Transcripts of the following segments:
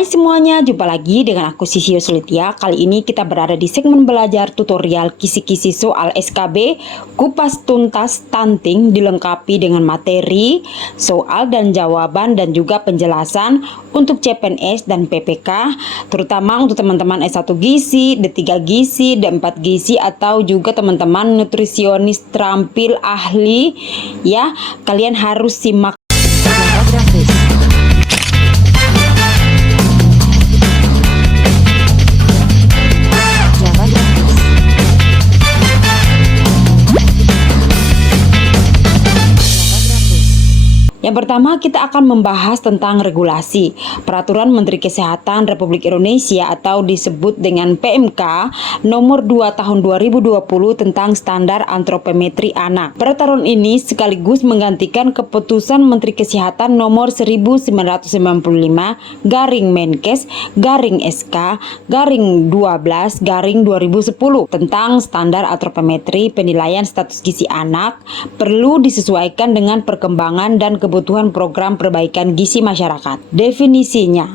Hai semuanya, jumpa lagi dengan aku Sisi Yusulitia. Kali ini kita berada di segmen belajar tutorial kisi-kisi soal SKB, kupas tuntas stunting dilengkapi dengan materi, soal dan jawaban dan juga penjelasan untuk CPNS dan PPK, terutama untuk teman-teman S1 gizi, D3 gizi, D4 gizi atau juga teman-teman nutrisionis terampil ahli ya. Kalian harus simak grafis. Yang pertama, kita akan membahas tentang regulasi Peraturan Menteri Kesehatan Republik Indonesia atau disebut dengan PMK nomor 2 tahun 2020 tentang standar antropometri anak. Peraturan ini sekaligus menggantikan keputusan Menteri Kesehatan nomor 1995/SK/12/2010 tentang standar antropometri penilaian status gizi anak perlu disesuaikan dengan perkembangan dan kebutuhan program perbaikan gizi masyarakat. Definisinya,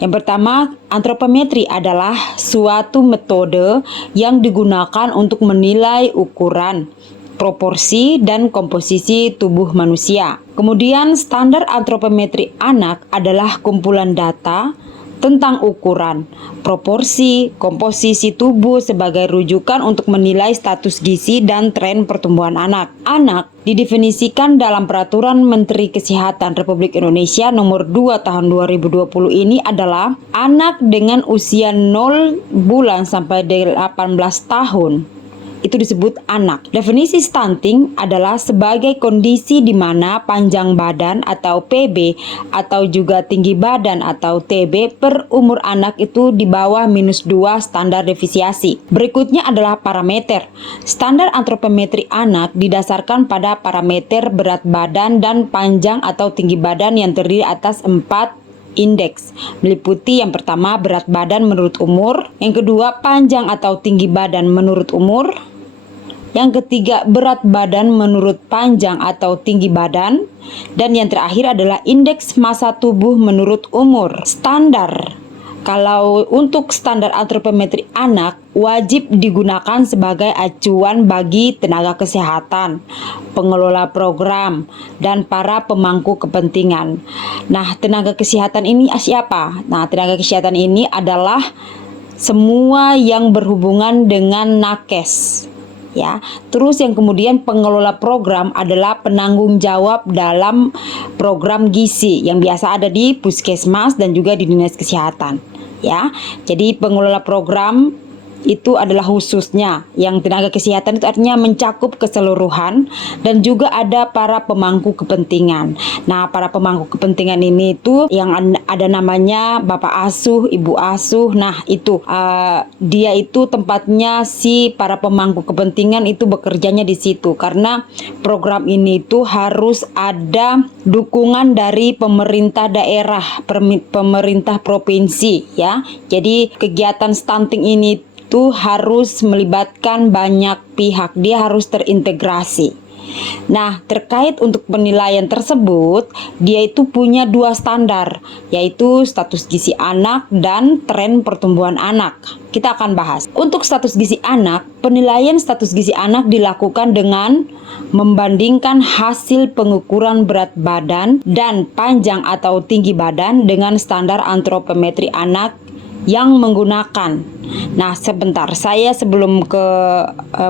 yang pertama, antropometri adalah suatu metode yang digunakan untuk menilai ukuran, proporsi, dan komposisi tubuh manusia. Kemudian, standar antropometri anak adalah kumpulan data tentang ukuran, proporsi, komposisi tubuh sebagai rujukan untuk menilai status gizi dan tren pertumbuhan anak. Anak didefinisikan dalam Peraturan Menteri Kesehatan Republik Indonesia nomor 2 tahun 2020 ini adalah anak dengan usia 0 bulan sampai 18 tahun. Itu disebut anak. Definisi stunting adalah sebagai kondisi di mana panjang badan atau PB atau juga tinggi badan atau TB per umur anak itu di bawah -2 standar deviasi. Berikutnya adalah parameter. Standar antropometri anak didasarkan pada parameter berat badan dan panjang atau tinggi badan yang terdiri atas 4 indeks, meliputi yang pertama berat badan menurut umur, yang kedua panjang atau tinggi badan menurut umur, yang ketiga berat badan menurut panjang atau tinggi badan, dan yang terakhir adalah indeks massa tubuh menurut umur. Standar. Kalau untuk standar antropometri anak wajib digunakan sebagai acuan bagi tenaga kesehatan, pengelola program, dan para pemangku kepentingan. Nah, tenaga kesehatan ini siapa? Nah, tenaga kesehatan ini adalah semua yang berhubungan dengan nakes. Ya, terus yang kemudian pengelola program adalah penanggung jawab dalam program gizi yang biasa ada di puskesmas dan juga di dinas kesehatan. Ya, jadi pengelola program itu adalah khususnya yang tenaga kesehatan itu artinya mencakup keseluruhan, dan juga ada para pemangku kepentingan. Nah, para pemangku kepentingan ini itu yang ada namanya Bapak Asuh, Ibu Asuh. Nah, itu dia itu tempatnya si para pemangku kepentingan itu bekerjanya di situ, karena program ini itu harus ada dukungan dari pemerintah daerah, pemerintah provinsi ya. Jadi kegiatan stunting ini itu harus melibatkan banyak pihak, dia harus terintegrasi. Nah, terkait untuk penilaian tersebut, dia itu punya 2 standar, yaitu status gizi anak dan tren pertumbuhan anak. Kita akan bahas. Untuk status gizi anak, penilaian status gizi anak dilakukan dengan membandingkan hasil pengukuran berat badan dan panjang atau tinggi badan dengan standar antropometri anak yang menggunakan. Nah, sebentar, saya sebelum ke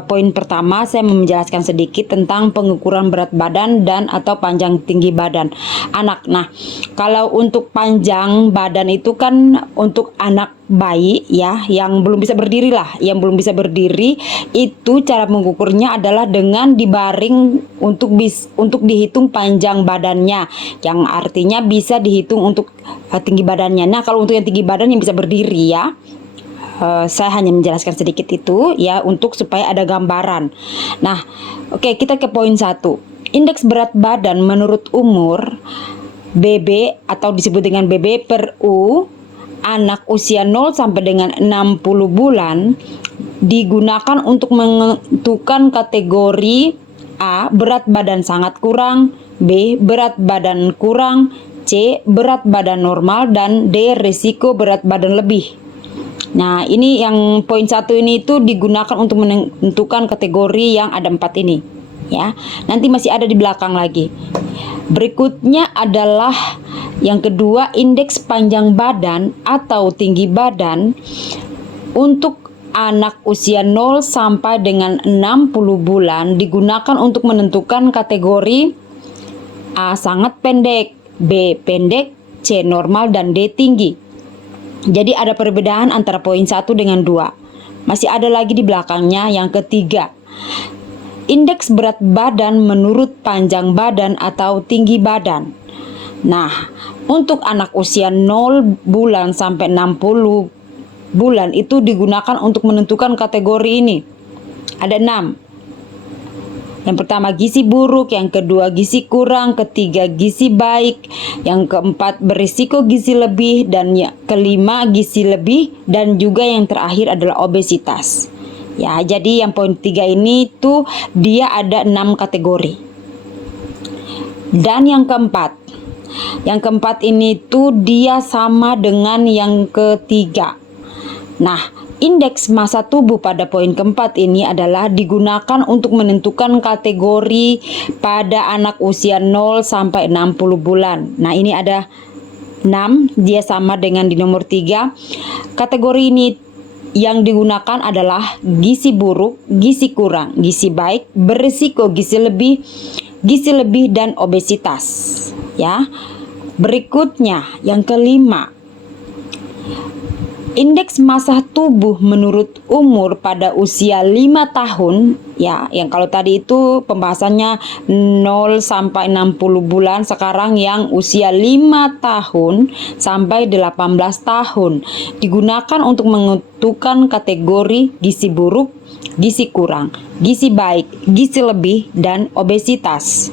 poin pertama, saya menjelaskan sedikit tentang pengukuran berat badan dan atau panjang tinggi badan anak. Nah, kalau untuk panjang badan itu kan untuk anak bayi ya, yang belum bisa berdiri lah, itu cara mengukurnya adalah dengan dibaring untuk dihitung panjang badannya, yang artinya bisa dihitung untuk tinggi badannya. Nah, kalau untuk yang tinggi badan yang bisa berdiri ya, saya hanya menjelaskan sedikit itu ya untuk supaya ada gambaran. Nah, oke, kita ke poin 1. Indeks berat badan menurut umur BB atau disebut dengan BB per U anak usia 0 sampai dengan 60 bulan digunakan untuk menentukan kategori A, berat badan sangat kurang, B, berat badan kurang, C. Berat badan normal, dan D. Risiko berat badan lebih. Nah, ini yang poin 1 ini itu digunakan untuk menentukan kategori yang ada 4 ini. Ya, nanti masih ada di belakang lagi. Berikutnya adalah yang kedua, indeks panjang badan atau tinggi badan untuk anak usia 0 sampai dengan 60 bulan digunakan untuk menentukan kategori A. Sangat pendek, B. Pendek, C. Normal, dan D. Tinggi. Jadi ada perbedaan antara poin 1 dengan 2. Masih ada lagi di belakangnya yang ketiga. Indeks berat badan menurut panjang badan atau tinggi badan. Nah, untuk anak usia 0 bulan sampai 60 bulan itu digunakan untuk menentukan kategori ini. Ada 6. Yang pertama gizi buruk, yang kedua gizi kurang, ketiga gizi baik, yang keempat berisiko gizi lebih, dan yang kelima gizi lebih, dan juga yang terakhir adalah obesitas. Ya, jadi yang poin 3 ini tuh dia ada 6 kategori. Dan yang keempat ini tuh dia sama dengan yang ketiga. Nah, indeks massa tubuh pada poin keempat ini adalah digunakan untuk menentukan kategori pada anak usia 0 sampai 60 bulan. Nah, ini ada 6, dia sama dengan di nomor 3. Kategori ini yang digunakan adalah gizi buruk, gizi kurang, gizi baik, berisiko gizi lebih, dan obesitas. Ya. Berikutnya, yang kelima, indeks massa tubuh menurut umur pada usia 5 tahun, ya, yang kalau tadi itu pembahasannya 0 sampai 60 bulan, sekarang yang usia 5 tahun sampai 18 tahun digunakan untuk menentukan kategori gizi buruk, gizi kurang, gizi baik, gizi lebih, dan obesitas.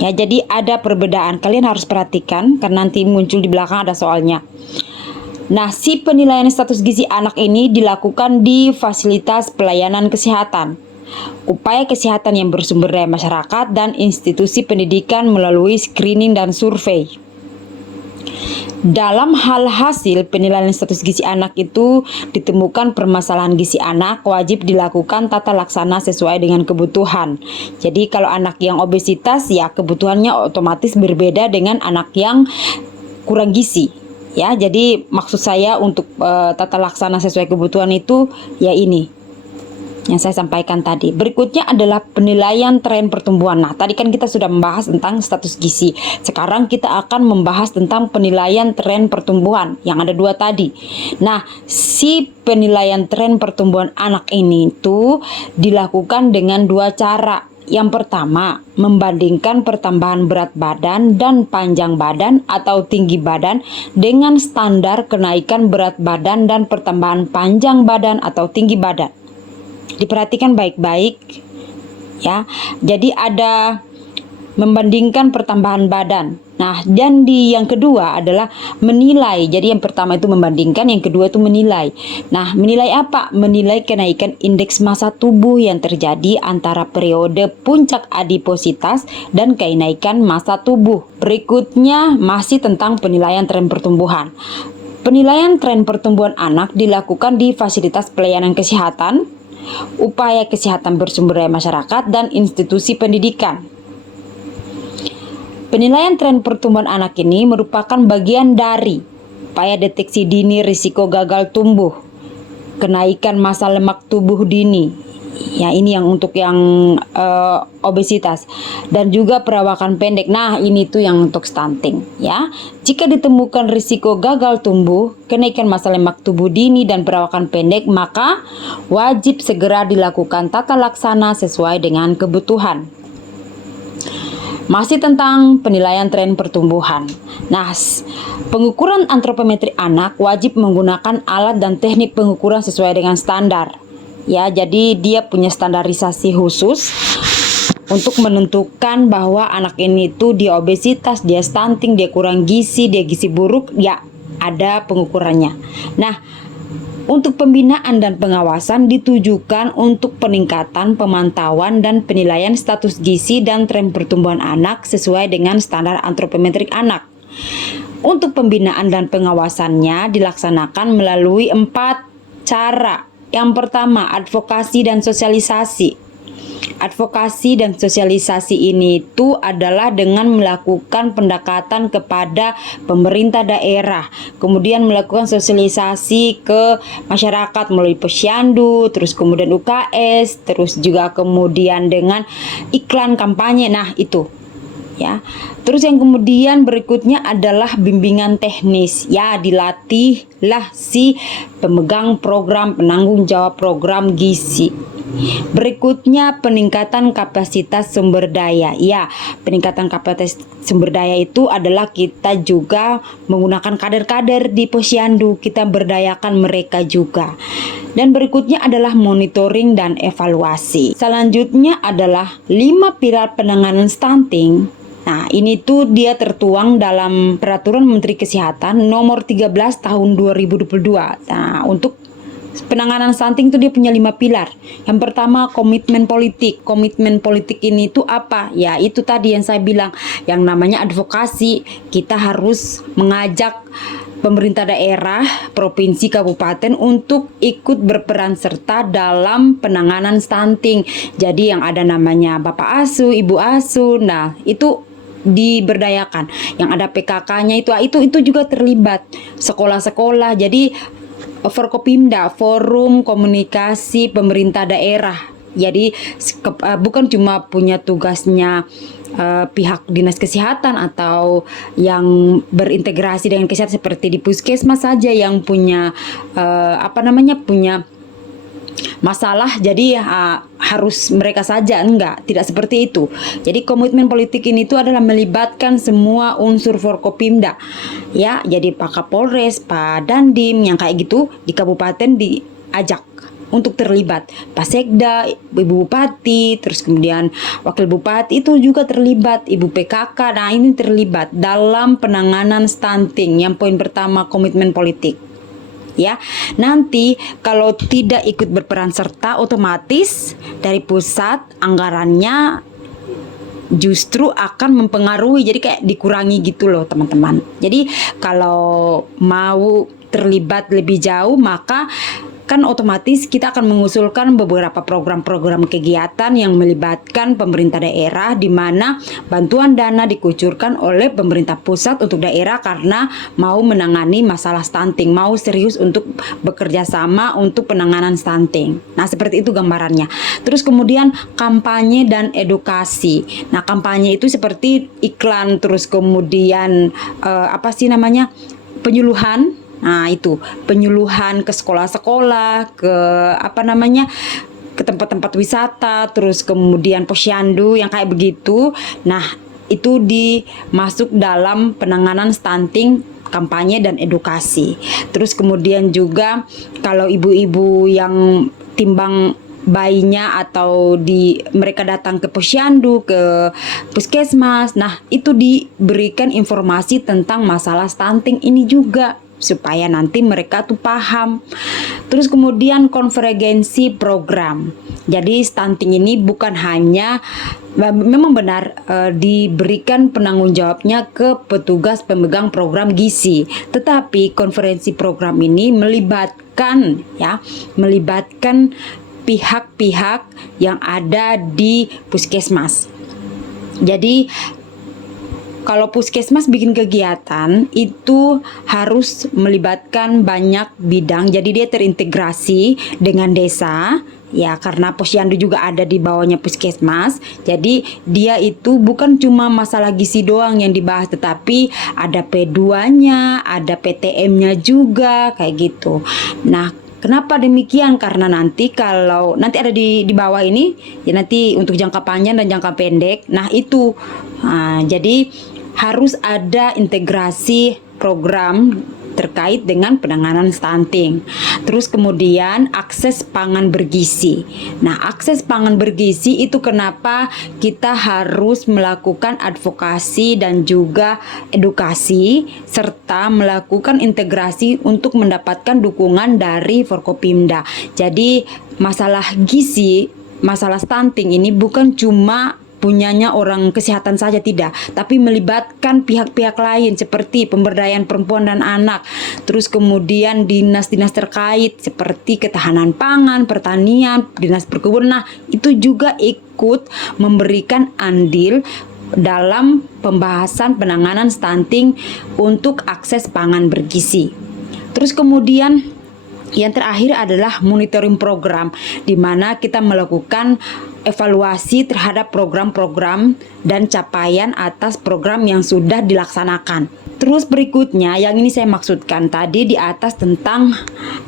Ya, jadi ada perbedaan. Kalian harus perhatikan karena nanti muncul di belakang ada soalnya. Nah, si penilaian status gizi anak ini dilakukan di fasilitas pelayanan kesehatan, upaya kesehatan yang bersumber dari masyarakat, dan institusi pendidikan melalui screening dan survei. Dalam hal hasil penilaian status gizi anak itu ditemukan permasalahan gizi anak, wajib dilakukan tata laksana sesuai dengan kebutuhan. Jadi kalau anak yang obesitas, ya kebutuhannya otomatis berbeda dengan anak yang kurang gizi. Ya, jadi maksud saya untuk tata laksana sesuai kebutuhan itu ya ini yang saya sampaikan tadi. Berikutnya adalah penilaian tren pertumbuhan. Nah, tadi kan kita sudah membahas tentang status gizi. Sekarang kita akan membahas tentang penilaian tren pertumbuhan yang ada 2 tadi. Nah, si penilaian tren pertumbuhan anak ini tuh dilakukan dengan 2 cara. Yang pertama, membandingkan pertambahan berat badan dan panjang badan atau tinggi badan dengan standar kenaikan berat badan dan pertambahan panjang badan atau tinggi badan. Diperhatikan baik-baik ya. Jadi ada membandingkan pertambahan badan. Nah, dan di yang kedua adalah menilai. Jadi yang pertama itu membandingkan, yang kedua itu menilai. Nah, menilai apa? Menilai kenaikan indeks massa tubuh yang terjadi antara periode puncak adipositas dan kenaikan massa tubuh. Berikutnya masih tentang penilaian tren pertumbuhan. Penilaian tren pertumbuhan anak dilakukan di fasilitas pelayanan kesehatan, upaya kesehatan bersumber daya masyarakat, dan institusi pendidikan. Penilaian tren pertumbuhan anak ini merupakan bagian dari upaya deteksi dini risiko gagal tumbuh, kenaikan massa lemak tubuh dini. Ya, ini yang untuk yang obesitas, dan juga perawakan pendek. Nah, ini tuh yang untuk stunting ya. Jika ditemukan risiko gagal tumbuh, kenaikan massa lemak tubuh dini, dan perawakan pendek, maka wajib segera dilakukan tata laksana sesuai dengan kebutuhan. Masih tentang penilaian tren pertumbuhan. Nah, pengukuran antropometri anak wajib menggunakan alat dan teknik pengukuran sesuai dengan standar. Ya, jadi dia punya standarisasi khusus untuk menentukan bahwa anak ini tuh dia obesitas, dia stunting, dia kurang gizi, dia gizi buruk, ya ada pengukurannya. Nah, Untuk pembinaan dan pengawasan ditujukan untuk peningkatan pemantauan dan penilaian status gizi dan tren pertumbuhan anak sesuai dengan standar antropometrik anak. Untuk pembinaan dan pengawasannya dilaksanakan melalui 4 cara. Yang pertama, advokasi dan sosialisasi. Advokasi dan sosialisasi ini itu adalah dengan melakukan pendekatan kepada pemerintah daerah, kemudian melakukan sosialisasi ke masyarakat melalui posyandu, terus kemudian UKS, terus juga kemudian dengan iklan kampanye. Nah, itu ya. Terus yang kemudian berikutnya adalah bimbingan teknis. Ya, dilatihlah si pemegang program, penanggung jawab program gizi. Berikutnya peningkatan kapasitas sumber daya. Ya, peningkatan kapasitas sumber daya itu adalah kita juga menggunakan kader-kader di posyandu, kita berdayakan mereka juga. Dan berikutnya adalah monitoring dan evaluasi. Selanjutnya adalah 5 pilar penanganan stunting. Nah, ini tuh dia tertuang dalam Peraturan Menteri Kesehatan nomor 13 tahun 2022. Nah, untuk penanganan stunting itu dia punya 5 pilar. Yang pertama, komitmen politik. Komitmen politik ini tuh apa? Ya, itu tadi yang saya bilang, yang namanya advokasi. Kita harus mengajak pemerintah daerah, provinsi, kabupaten untuk ikut berperan serta dalam penanganan stunting. Jadi yang ada namanya Bapak Asuh, Ibu Asuh. Nah, itu diberdayakan. Yang ada PKK-nya itu juga terlibat. Sekolah-sekolah. Jadi Forkopimda, Forum Komunikasi Pemerintah Daerah. Jadi bukan cuma punya tugasnya pihak dinas kesehatan atau yang berintegrasi dengan kesehatan seperti di puskesmas saja yang punya punya masalah, jadi harus mereka saja, tidak seperti itu. Jadi komitmen politik ini tuh adalah melibatkan semua unsur Forkopimda, ya. Jadi Pak Kapolres, Pak Dandim, yang kayak gitu di kabupaten diajak untuk terlibat. Pak Sekda, Ibu Bupati, terus kemudian Wakil Bupati itu juga terlibat, Ibu PKK. Nah, ini terlibat dalam penanganan stunting. Yang poin pertama, komitmen politik. Ya, nanti kalau tidak ikut berperan serta, otomatis dari pusat anggarannya justru akan mempengaruhi, jadi kayak dikurangi gitu loh teman-teman. Jadi kalau mau terlibat lebih jauh, maka kan otomatis kita akan mengusulkan beberapa program-program kegiatan yang melibatkan pemerintah daerah, di mana bantuan dana dikucurkan oleh pemerintah pusat untuk daerah karena mau menangani masalah stunting, mau serius untuk bekerja sama untuk penanganan stunting. Nah, seperti itu gambarannya. Terus kemudian kampanye dan edukasi. Nah, kampanye itu seperti iklan, terus kemudian penyuluhan. Nah, itu penyuluhan ke sekolah-sekolah, ke ke tempat-tempat wisata, terus kemudian posyandu yang kayak begitu. Nah, itu dimasuk dalam penanganan stunting, kampanye dan edukasi. Terus kemudian juga kalau ibu-ibu yang timbang bayinya atau mereka datang ke posyandu, ke puskesmas, nah itu diberikan informasi tentang masalah stunting ini juga, supaya nanti mereka tuh paham. Terus kemudian konvergensi program. Jadi stunting ini bukan hanya memang benar diberikan penanggung jawabnya ke petugas pemegang program gizi, tetapi konferensi program ini melibatkan pihak-pihak yang ada di puskesmas. Jadi kalau puskesmas bikin kegiatan itu harus melibatkan banyak bidang, jadi dia terintegrasi dengan desa, ya, karena posyandu juga ada di bawahnya puskesmas. Jadi dia itu bukan cuma masalah gizi doang yang dibahas, tetapi ada P2-nya, ada PTM-nya juga, kayak gitu. Nah, kenapa demikian? Karena nanti kalau nanti ada di bawah ini, ya nanti untuk jangka panjang dan jangka pendek. Nah, jadi harus ada integrasi program terkait dengan penanganan stunting. Terus kemudian akses pangan bergizi. Nah, akses pangan bergizi itu kenapa kita harus melakukan advokasi dan juga edukasi serta melakukan integrasi untuk mendapatkan dukungan dari Forkopimda. Jadi masalah gizi, masalah stunting ini bukan cuma punyanya orang kesehatan saja, tidak, tapi melibatkan pihak-pihak lain seperti pemberdayaan perempuan dan anak, terus kemudian dinas-dinas terkait seperti ketahanan pangan, pertanian, dinas perkebunan. Nah, itu juga ikut memberikan andil dalam pembahasan penanganan stunting untuk akses pangan bergizi. Terus kemudian yang terakhir adalah monitoring program, di mana kita melakukan evaluasi terhadap program-program dan capaian atas program yang sudah dilaksanakan. Terus berikutnya, yang ini saya maksudkan tadi di atas tentang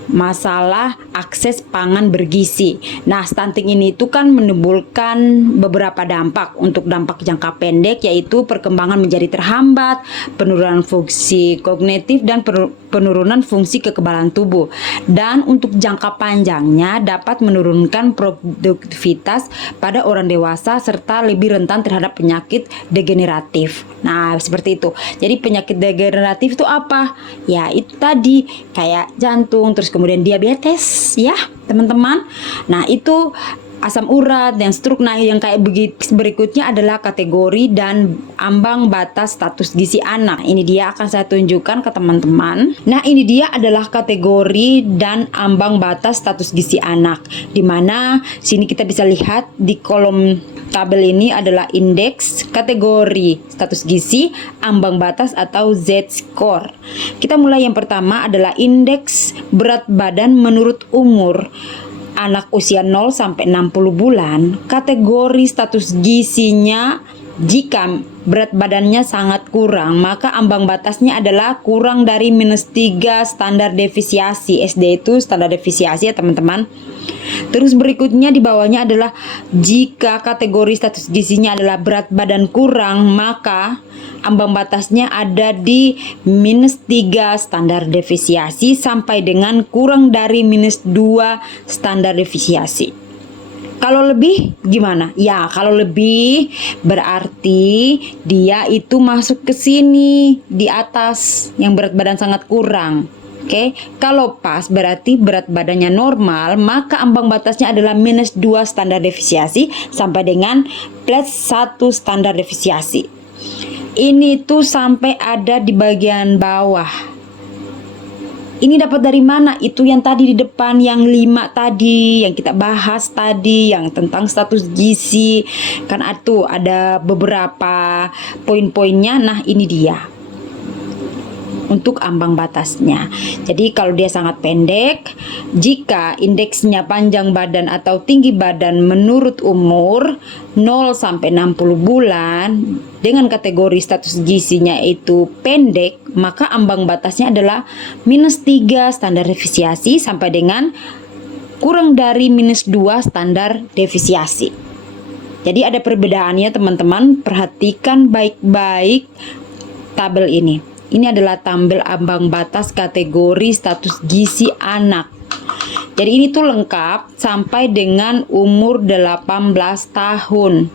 masalah akses pangan bergizi. Nah, stunting ini itu kan menimbulkan beberapa dampak. Untuk dampak jangka pendek yaitu perkembangan menjadi terhambat, penurunan fungsi kognitif dan penurunan fungsi kekebalan tubuh. Dan untuk jangka panjangnya dapat menurunkan produktivitas pada orang dewasa serta lebih rentan terhadap penyakit degeneratif. Nah, seperti itu. Jadi penyakit degeneratif itu apa? Ya, itu tadi kayak jantung, terus kemudian diabetes ya, teman-teman. Nah, itu asam urat dan stroke. Nah, yang kayak begitu berikutnya adalah kategori dan ambang batas status gizi anak. Ini dia akan saya tunjukkan ke teman-teman. Nah, ini dia adalah kategori dan ambang batas status gizi anak, di mana sini kita bisa lihat di kolom tabel ini adalah indeks, kategori, status gizi, ambang batas atau Z-score. Kita mulai yang pertama adalah indeks berat badan menurut umur. Anak usia 0 sampai 60 bulan, kategori status gizinya jika berat badannya sangat kurang, maka ambang batasnya adalah kurang dari -3 standar defisiasi. SD itu standar defisiasi ya, teman-teman. Terus berikutnya di bawahnya adalah jika kategori status gizinya adalah berat badan kurang, maka ambang batasnya ada di -3 standar defisiasi sampai dengan kurang dari -2 standar defisiasi. Kalau lebih gimana? Ya, kalau lebih berarti dia itu masuk ke sini di atas yang berat badan sangat kurang. Oke, kalau pas berarti berat badannya normal, maka ambang batasnya adalah -2 standar defisiasi sampai dengan +1 standar defisiasi. Ini tuh sampai ada di bagian bawah. Ini dapat dari mana? Itu yang tadi di depan, yang 5 tadi, yang kita bahas tadi, yang tentang status gizi. Kan itu ada beberapa poin-poinnya. Nah, ini dia untuk ambang batasnya. Jadi kalau dia sangat pendek, jika indeksnya panjang badan atau tinggi badan menurut umur 0 sampai 60 bulan dengan kategori status gizinya itu pendek, maka ambang batasnya adalah -3 standar defisiasi sampai dengan kurang dari -2 standar defisiasi. Jadi ada perbedaannya, teman-teman. Perhatikan baik-baik tabel ini. Ini adalah tabel ambang batas kategori status gizi anak. Jadi ini tuh lengkap sampai dengan umur 18 tahun.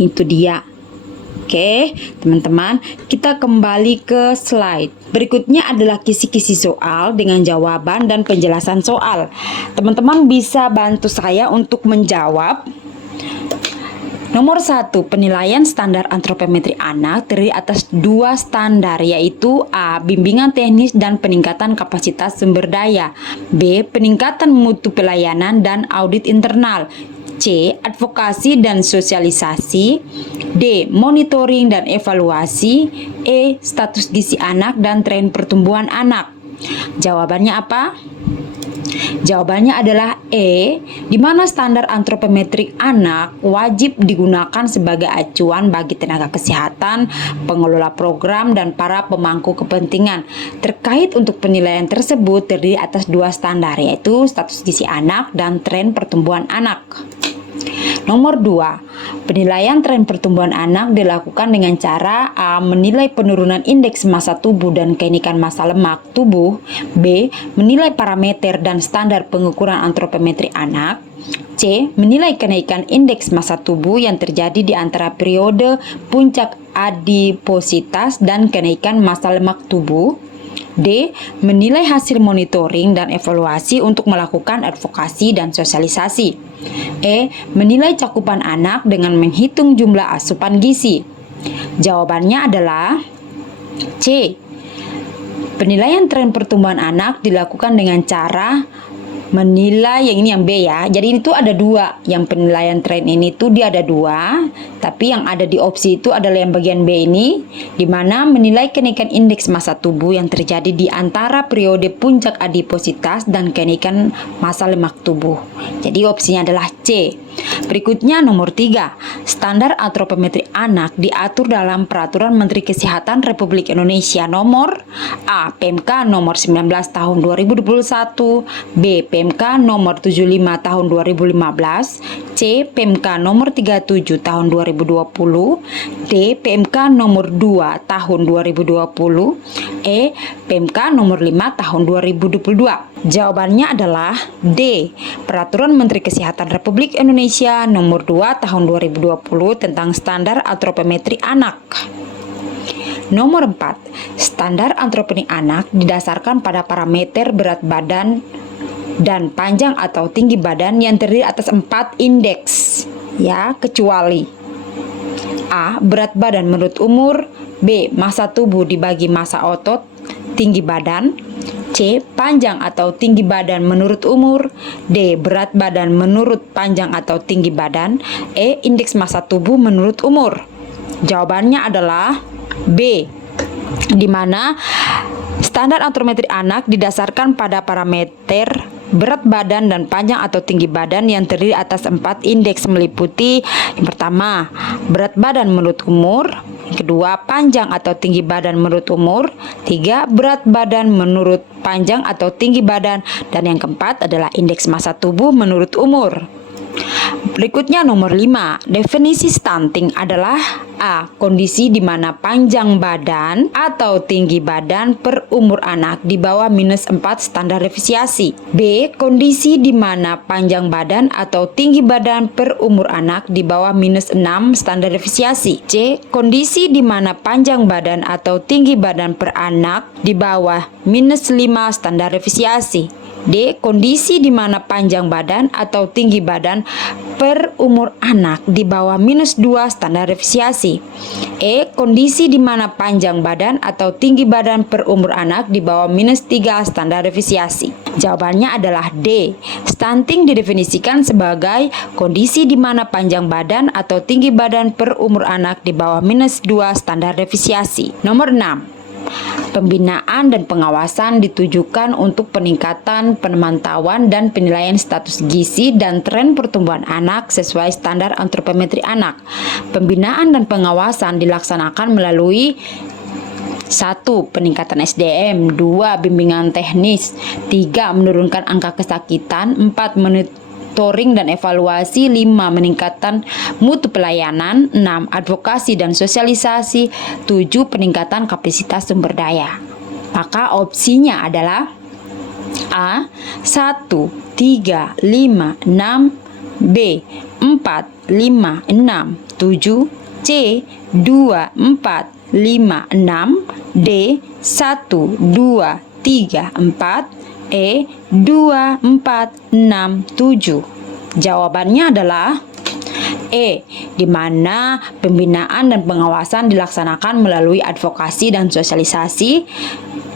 Itu dia. Oke, teman-teman, kita kembali ke slide. Berikutnya adalah kisi-kisi soal dengan jawaban dan penjelasan soal. Teman-teman bisa bantu saya untuk menjawab. Nomor 1, penilaian standar antropometri anak terdiri atas 2 standar, yaitu A. Bimbingan teknis dan peningkatan kapasitas sumber daya. B. Peningkatan mutu pelayanan dan audit internal. C. Advokasi dan sosialisasi. D. Monitoring dan evaluasi. E. Status gizi anak dan tren pertumbuhan anak. Jawabannya apa? Jawabannya adalah E, di mana standar antropometrik anak wajib digunakan sebagai acuan bagi tenaga kesehatan, pengelola program, dan para pemangku kepentingan. Terkait untuk penilaian tersebut terdiri atas 2 standar, yaitu status gizi anak dan tren pertumbuhan anak. Nomor 2, penilaian tren pertumbuhan anak dilakukan dengan cara A. Menilai penurunan indeks massa tubuh dan keinikan massa lemak tubuh. B. Menilai parameter dan standar pengukuran antropometri anak. C. Menilai kenaikan indeks massa tubuh yang terjadi di antara periode puncak adipositas dan kenaikan massa lemak tubuh. D. Menilai hasil monitoring dan evaluasi untuk melakukan advokasi dan sosialisasi. E. Menilai cakupan anak dengan menghitung jumlah asupan gizi. Jawabannya adalah C. Penilaian tren pertumbuhan anak dilakukan dengan cara menilai, yang ini yang B ya. Jadi itu ada dua, yang penilaian tren ini tuh dia ada dua, tapi yang ada di opsi itu adalah yang bagian B ini, di mana menilai kenaikan indeks massa tubuh yang terjadi di antara periode puncak adipositas dan kenaikan massa lemak tubuh. Jadi opsinya adalah C. Berikutnya nomor 3, standar antropometri anak diatur dalam Peraturan Menteri Kesehatan Republik Indonesia nomor A. PMK nomor 19 tahun 2021, B. PMK nomor 75 tahun 2015, C. PMK nomor 37 tahun 2020, D. PMK nomor 2 tahun 2020, E. PMK nomor 5 tahun 2022. Jawabannya adalah D. Peraturan Menteri Kesehatan Republik Indonesia nomor 2 tahun 2020 tentang standar antropometri anak. Nomor 4, standar antropometri anak didasarkan pada parameter berat badan dan panjang atau tinggi badan yang terdiri atas 4 indeks, ya, kecuali A. Berat badan menurut umur, B. Massa tubuh dibagi massa otot, tinggi badan, C. Panjang atau tinggi badan menurut umur, D. Berat badan menurut panjang atau tinggi badan, E. Indeks massa tubuh menurut umur. Jawabannya adalah B, di mana standar antropometri anak didasarkan pada parameter berat badan dan panjang atau tinggi badan yang terdiri atas 4 indeks meliputi yang pertama, berat badan menurut umur, yang kedua, panjang atau tinggi badan menurut umur, 3, berat badan menurut panjang atau tinggi badan, dan yang keempat adalah indeks massa tubuh menurut umur. Berikutnya nomor 5, definisi stunting adalah A. Kondisi di mana panjang badan atau tinggi badan per umur anak di bawah -4 standar deviasi. B. Kondisi di mana panjang badan atau tinggi badan per umur anak di bawah -6 standar deviasi. C. Kondisi di mana panjang badan atau tinggi badan per anak di bawah -5 standar deviasi. D. Kondisi di mana panjang badan atau tinggi badan per umur anak di bawah -2 standar deviasi. E. Kondisi di mana panjang badan atau tinggi badan per umur anak di bawah -3 standar deviasi. Jawabannya adalah D. Stunting didefinisikan sebagai kondisi di mana panjang badan atau tinggi badan per umur anak di bawah -2 standar deviasi. Nomor 6. Pembinaan dan pengawasan ditujukan untuk peningkatan pemantauan dan penilaian status gizi dan tren pertumbuhan anak sesuai standar antropometri anak. Pembinaan dan pengawasan dilaksanakan melalui 1. Peningkatan SDM, 2. Bimbingan teknis, 3. Menurunkan angka kesakitan, 4. Monitoring dan evaluasi, 5. Meningkatkan mutu pelayanan, 6. Advokasi dan sosialisasi, 7. Peningkatan kapasitas sumber daya. Maka opsinya adalah A. 1, 3, 5, 6, B. 4, 5, 6, 7, C. 2, 4, 5, 6, D. 1, 2, 3, 4, E. 2, 4, 6, 7. Jawabannya adalah E, di mana pembinaan dan pengawasan dilaksanakan melalui advokasi dan sosialisasi,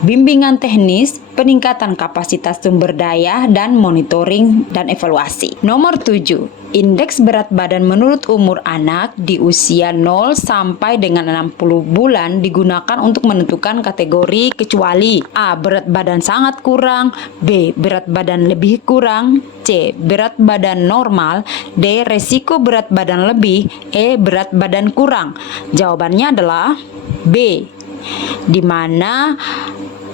bimbingan teknis, peningkatan kapasitas sumber daya, dan monitoring dan evaluasi. Nomor 7, indeks berat badan menurut umur anak di usia 0 sampai dengan 60 bulan digunakan untuk menentukan kategori kecuali A. Berat badan sangat kurang, B. Berat badan lebih kurang, C. Berat badan normal, D. Resiko berat badan lebih, E. Berat badan kurang. Jawabannya adalah B, di mana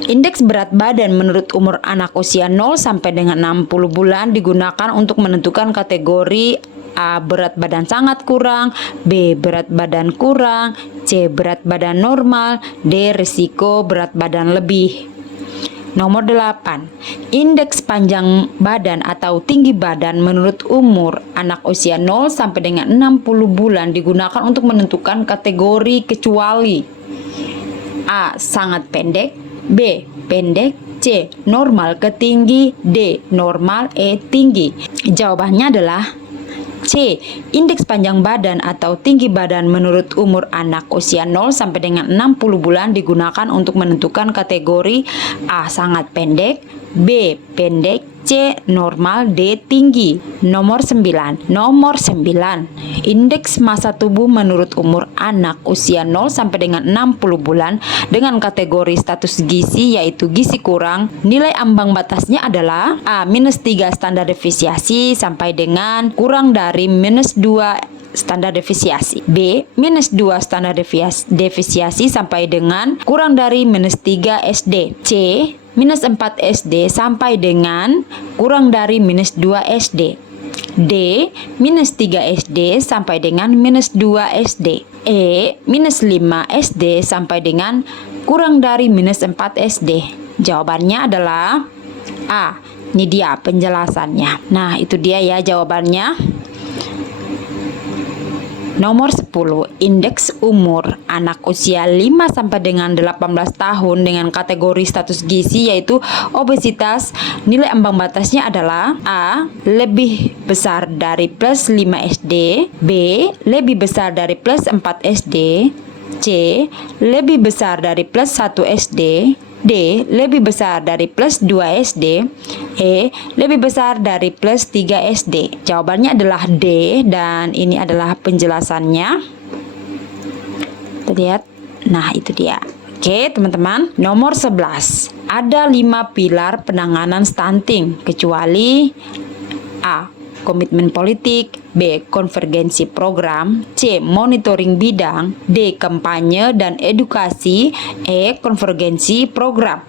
indeks berat badan menurut umur anak usia 0 sampai dengan 60 bulan digunakan untuk menentukan kategori A. Berat badan sangat kurang, B. Berat badan kurang, C. Berat badan normal, D. Risiko berat badan lebih. Nomor 8. Indeks panjang badan atau tinggi badan menurut umur anak usia 0 sampai dengan 60 bulan digunakan untuk menentukan kategori kecuali A. Sangat pendek, B. Pendek, C. Normal ke tinggi, D. Normal tinggi. Jawabannya adalah C. Indeks panjang badan atau tinggi badan menurut umur anak usia 0 sampai dengan 60 bulan digunakan untuk menentukan kategori A. Sangat pendek, B. Pendek, C. Normal, D. Tinggi. Nomor 9. Indeks massa tubuh menurut umur anak usia 0 sampai dengan 60 bulan dengan kategori status gizi yaitu gizi kurang. Nilai ambang batasnya adalah A. -3 standar deviasi sampai dengan kurang dari -2 standar deviasi, B. -2 standar deviasi sampai dengan kurang dari -3 SD, C. -4 SD sampai dengan kurang dari -2 SD, D. -3 SD sampai dengan -2 SD, E. -5 SD sampai dengan kurang dari -4 SD. Jawabannya adalah A. Ini dia penjelasannya. Nah, itu dia ya jawabannya. Nomor 10. Indeks umur anak usia 5 sampai dengan 18 tahun dengan kategori status gizi yaitu obesitas. Nilai ambang batasnya adalah A. Lebih besar dari +5 SD, B. Lebih besar dari +4 SD, C. Lebih besar dari +1 SD, D. Lebih besar dari +2 SD, E. Lebih besar dari +3 SD. Jawabannya adalah D dan ini adalah penjelasannya. Kita lihat. Nah, itu dia. Oke, teman-teman. Nomor 11. Ada 5 pilar penanganan stunting kecuali A. Komitmen politik, B. Konvergensi program, C. Monitoring bidang, D. Kampanye dan edukasi, E. Konvergensi program.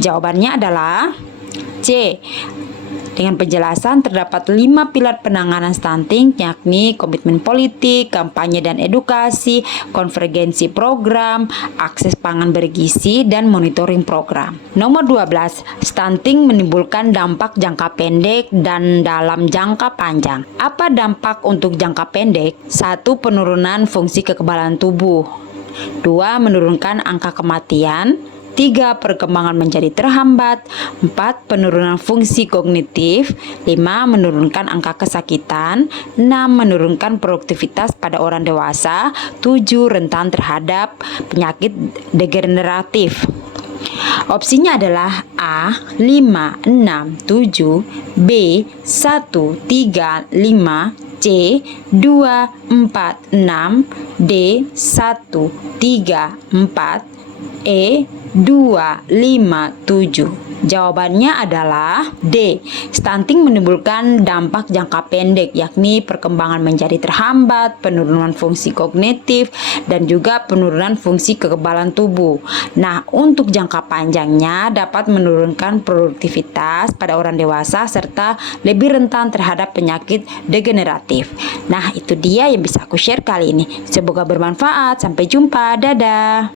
Jawabannya adalah C. Dengan penjelasan terdapat 5 pilar penanganan stunting yakni komitmen politik, kampanye dan edukasi, konvergensi program, akses pangan bergizi, dan monitoring program. Nomor 12. Stunting menimbulkan dampak jangka pendek dan dalam jangka panjang. Apa dampak untuk jangka pendek? 1. Penurunan fungsi kekebalan tubuh. 2. Menurunkan angka kematian. 3. Perkembangan menjadi terhambat. 4. Penurunan fungsi kognitif. 5. Menurunkan angka kesakitan. 6. Menurunkan produktivitas pada orang dewasa. 7. Rentan terhadap penyakit degeneratif. Opsinya adalah A. 5, 6, 7, B. 1, 3, 5, C. 2, 4, 6, D. 1, 3, 4, E. 2, 5, 7. Jawabannya adalah D. Stunting menimbulkan dampak jangka pendek yakni perkembangan menjadi terhambat, penurunan fungsi kognitif, dan juga penurunan fungsi kekebalan tubuh. Nah, untuk jangka panjangnya dapat menurunkan produktivitas pada orang dewasa serta lebih rentan terhadap penyakit degeneratif. Nah, itu dia yang bisa aku share kali ini. Semoga bermanfaat. Sampai jumpa. Dadah.